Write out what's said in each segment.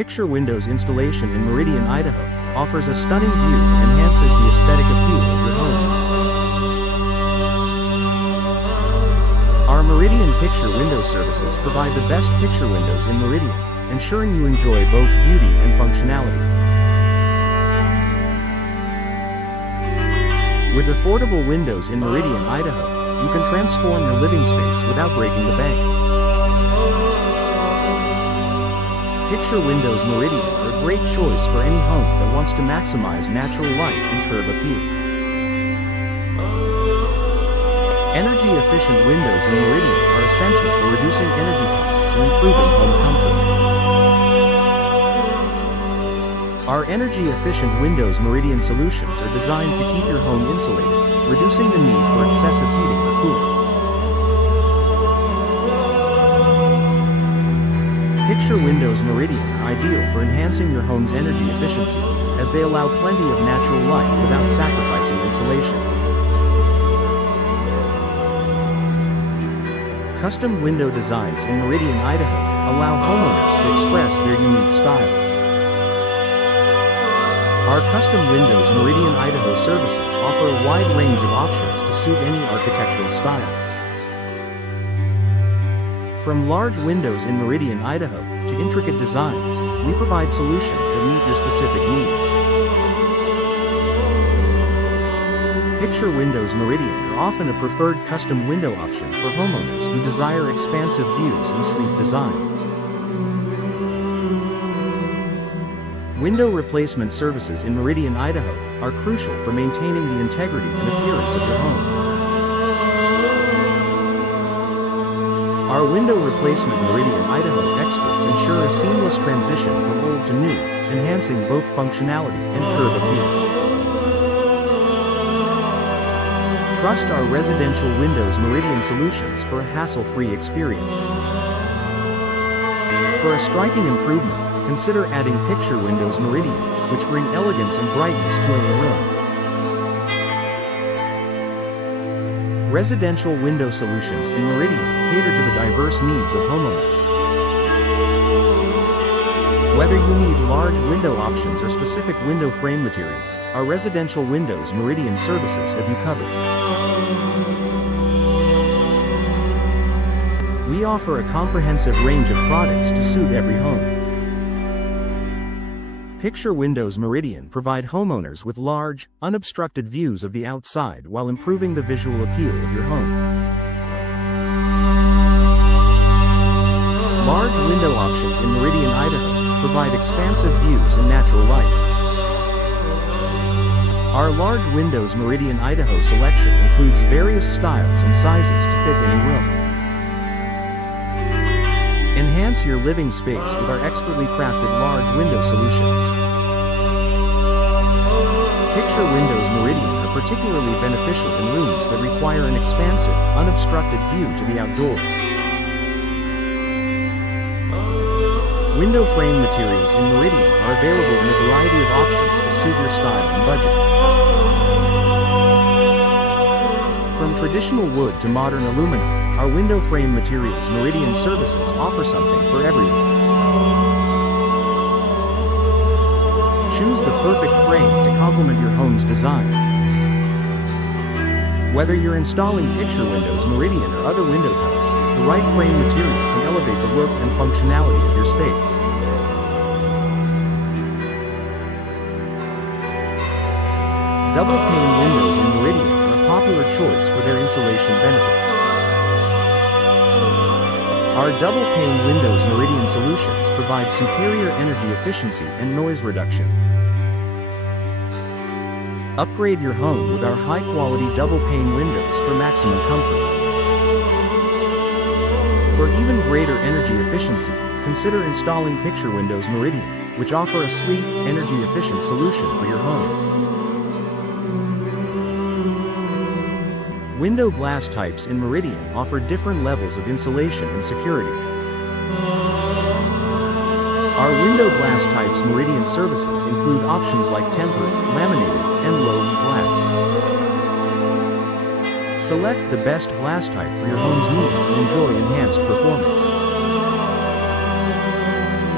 Picture windows installation in Meridian, Idaho, offers a stunning view and enhances the aesthetic appeal of your home. Our Meridian Picture Window services provide the best picture windows in Meridian, ensuring you enjoy both beauty and functionality. With affordable windows in Meridian, Idaho, you can transform your living space without breaking the bank. Picture Windows Meridian are a great choice for any home that wants to maximize natural light and curb appeal. Energy-efficient windows in Meridian are essential for reducing energy costs and improving home comfort. Our energy-efficient Windows Meridian solutions are designed to keep your home insulated, reducing the need for excessive heating or cooling. Picture Windows Meridian are ideal for enhancing your home's energy efficiency, as they allow plenty of natural light without sacrificing insulation. Custom window designs in Meridian, Idaho, allow homeowners to express their unique style. Our Custom Windows Meridian, Idaho services offer a wide range of options to suit any architectural style. From large windows in Meridian, Idaho, to intricate designs, we provide solutions that meet your specific needs. Picture Windows Meridian are often a preferred custom window option for homeowners who desire expansive views and sleek design. Window replacement services in Meridian, Idaho, are crucial for maintaining the integrity and appearance of your home. Our window replacement Meridian, Idaho experts ensure a seamless transition from old to new, enhancing both functionality and curb appeal. Trust our residential Windows Meridian solutions for a hassle-free experience. For a striking improvement, consider adding Picture Windows Meridian, which bring elegance and brightness to any room. Residential window solutions in Meridian cater to the diverse needs of homeowners. Whether you need large window options or specific window frame materials, our residential Windows Meridian services have you covered. We offer a comprehensive range of products to suit every home. Picture Windows Meridian provide homeowners with large, unobstructed views of the outside while improving the visual appeal of your home. Large window options in Meridian, Idaho, provide expansive views and natural light. Our large Windows Meridian, Idaho selection includes various styles and sizes to fit any room. Enhance your living space with our expertly crafted large window solutions. Picture Windows Meridian are particularly beneficial in rooms that require an expansive, unobstructed view to the outdoors. Window frame materials in Meridian are available in a variety of options to suit your style and budget. From traditional wood to modern aluminum, our window frame materials Meridian services offer something for everyone. Choose the perfect frame to complement your home's design. Whether you're installing Picture Windows Meridian or other window types, the right frame material can elevate the look and functionality of your space. Double pane windows in Meridian are a popular choice for their insulation benefits. Our double pane Windows Meridian solutions provide superior energy efficiency and noise reduction. Upgrade your home with our high-quality double pane windows for maximum comfort. For even greater energy efficiency, consider installing Picture Windows Meridian, which offer a sleek, energy-efficient solution for your home. Window glass types in Meridian offer different levels of insulation and security. Our window glass types Meridian services include options like tempered, laminated, and low-E glass. Select the best glass type for your home's needs and enjoy enhanced performance.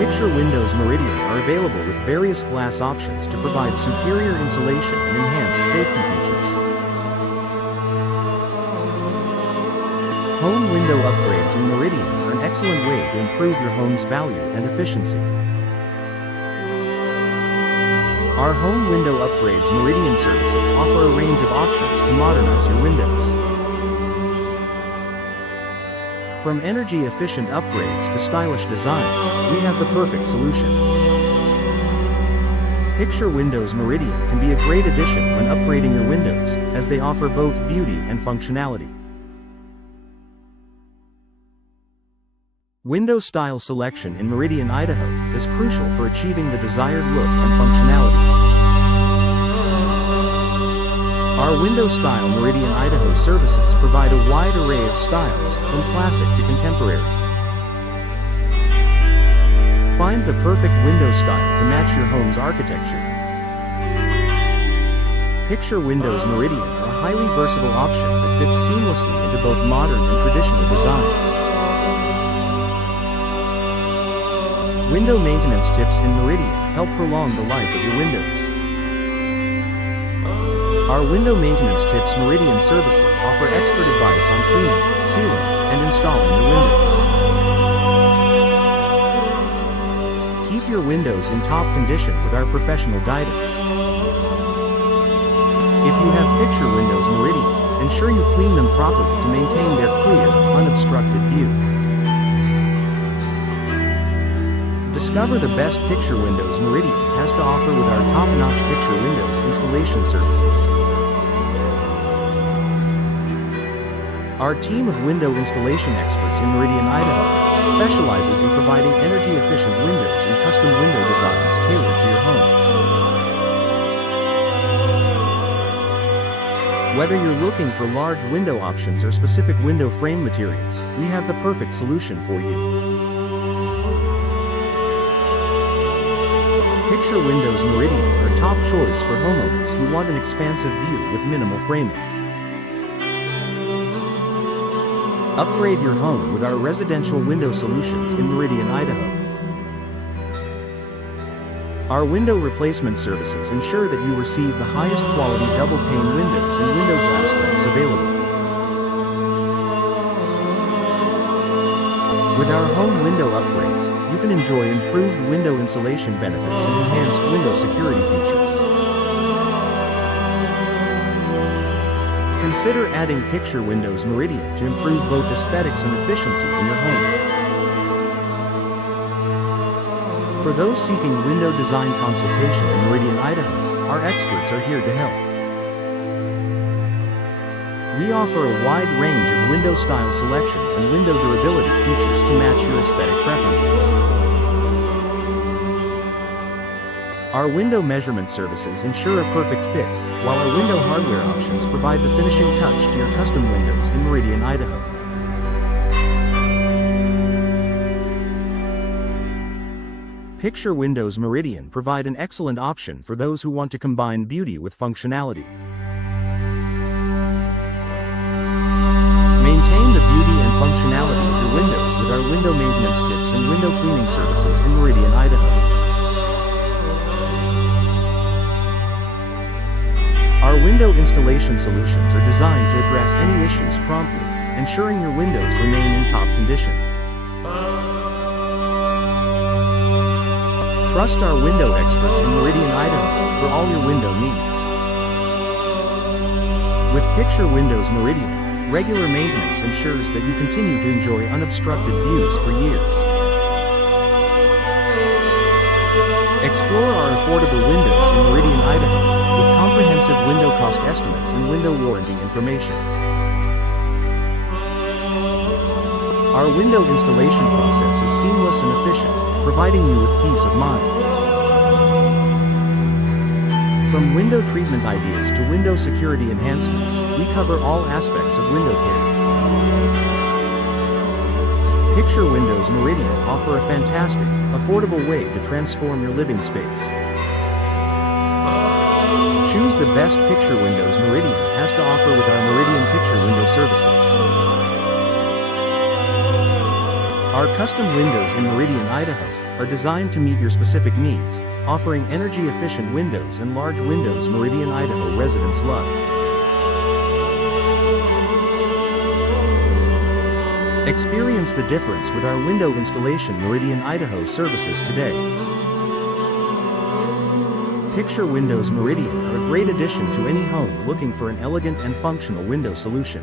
Picture windows Meridian are available with various glass options to provide superior insulation and enhanced safety features. Home window upgrades in Meridian are an excellent way to improve your home's value and efficiency. Our home window upgrades Meridian services offer a range of options to modernize your windows. From energy-efficient upgrades to stylish designs, we have the perfect solution. Picture windows Meridian can be a great addition when upgrading your windows, as they offer both beauty and functionality. Window style selection in Meridian, Idaho, is crucial for achieving the desired look and functionality. Our window style Meridian, Idaho services provide a wide array of styles, from classic to contemporary. Find the perfect window style to match your home's architecture. Picture windows Meridian are a highly versatile option that fits seamlessly into both modern and traditional designs. Window maintenance tips in Meridian help prolong the life of your windows. Our window maintenance tips Meridian services offer expert advice on cleaning, sealing, and installing your windows. Keep your windows in top condition with our professional guidance. If you have picture windows Meridian, ensure you clean them properly to maintain their clear, unobstructed view. Discover the best picture windows Meridian has to offer with our top-notch picture windows installation services. Our team of window installation experts in Meridian, Idaho, specializes in providing energy-efficient windows and custom window designs tailored to your home. Whether you're looking for large window options or specific window frame materials, we have the perfect solution for you. Picture windows Meridian are a top choice for homeowners who want an expansive view with minimal framing. Upgrade your home with our residential window solutions in Meridian, Idaho. Our window replacement services ensure that you receive the highest quality double-pane windows and window glass types available. With our home window upgrades, you can enjoy improved window insulation benefits and enhanced window security features. Consider adding picture windows Meridian to improve both aesthetics and efficiency in your home. For those seeking window design consultation in Meridian, Idaho, our experts are here to help. We offer a wide range of window style selections and window durability features to match your aesthetic preferences. Our window measurement services ensure a perfect fit, while our window hardware options provide the finishing touch to your custom windows in Meridian, Idaho. Picture windows Meridian provide an excellent option for those who want to combine beauty with functionality. Maintain the beauty and functionality of your windows with our window maintenance tips and window cleaning services in Meridian, Idaho. Our window installation solutions are designed to address any issues promptly, ensuring your windows remain in top condition. Trust our window experts in Meridian, Idaho, for all your window needs. With Picture Windows Meridian, regular maintenance ensures that you continue to enjoy unobstructed views for years. Explore our affordable windows in Meridian, Idaho, with comprehensive window cost estimates and window warranty information. Our window installation process is seamless and efficient, providing you with peace of mind. From window treatment ideas to window security enhancements, we cover all aspects of window care. Picture Windows Meridian offer a fantastic, affordable way to transform your living space. Choose the best picture windows Meridian has to offer with our Meridian Picture Window services. Our custom windows in Meridian, Idaho, are designed to meet your specific needs, offering energy-efficient windows and large windows Meridian Idaho residents love. Experience the difference with our window installation Meridian Idaho services today. Picture windows Meridian are a great addition to any home looking for an elegant and functional window solution.